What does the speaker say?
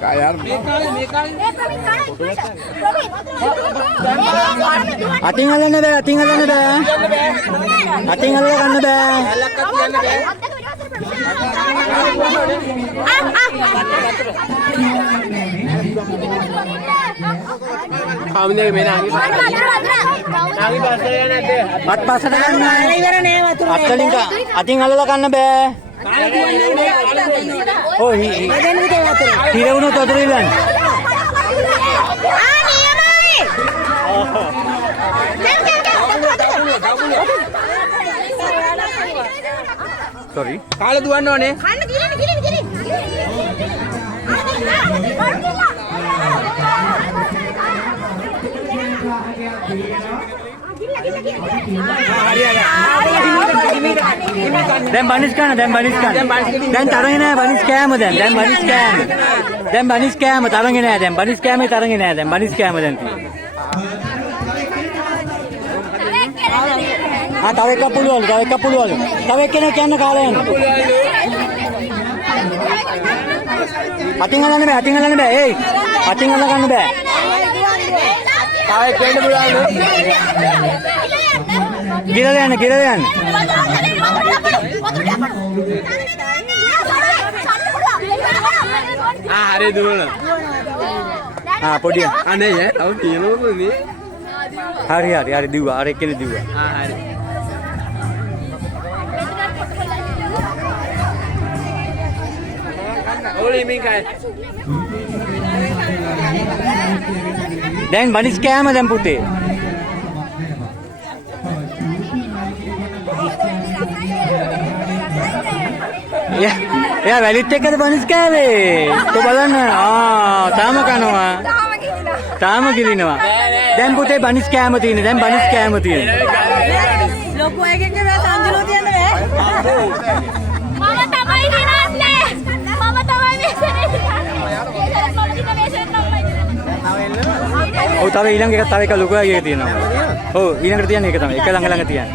Kayak අතින් අල්ලන්න බෑ අතින් අල්ලන්න බෑ කාමිනේ මේ නාගි පාසල නැද්ද? පත් පස්සට ගන්න අත්වලින් අතින් අල්ලලා ගන්න බෑ ඔය හිර වුණොත් වතුර ඉල්ලන්න sorry කාලේ දුවන්න ඕනේ. දැන් බනිස් කන්න දැන් තරගෙන නෑ බනිස් කෑම දැන් බනිස් කෑම තරගෙන නෑ දැන් බනිස් කෑමේ තරගෙන නෑ දැන් බනිස් කෑම දැන් තව එකක් පුළුවන් තව එක්කෙනෙක් යන්න කාලය යන්න අතින් අල්ලන්න බෑ ඒයි අතින් අල්ල ගන්න බෑ තව එක්කෙන්න පුළුවන්. ගිරලා යන්න හරි දුවන. පොඩිය අනේ ඈ තව තියෙනවද මේ? හරි දිව්වා අර එක්කෙනෙක් දිව්වා හරි. ඕලි මින්කයි. දැන් බනිස් කෑම දැන් පුතේ එයා වැලිත් එක්කද බනිස් කෑවේ තෝ බලන්න තාම කනවා තාම ගිලිනවා දැන් පුතේ බනිස් කෑම තියෙන ලොකු එකෙක් නෑ සංජලෝ තියන්න බෑ මම තමයි දිනන්නේ මම තමයි ඔව් තව ඊළඟ එක තව එක ලොකු එකක් තියෙනවා ඔව් ඊළඟට තියන්නේ ඒක තමයි එක ළඟ තියන්නේ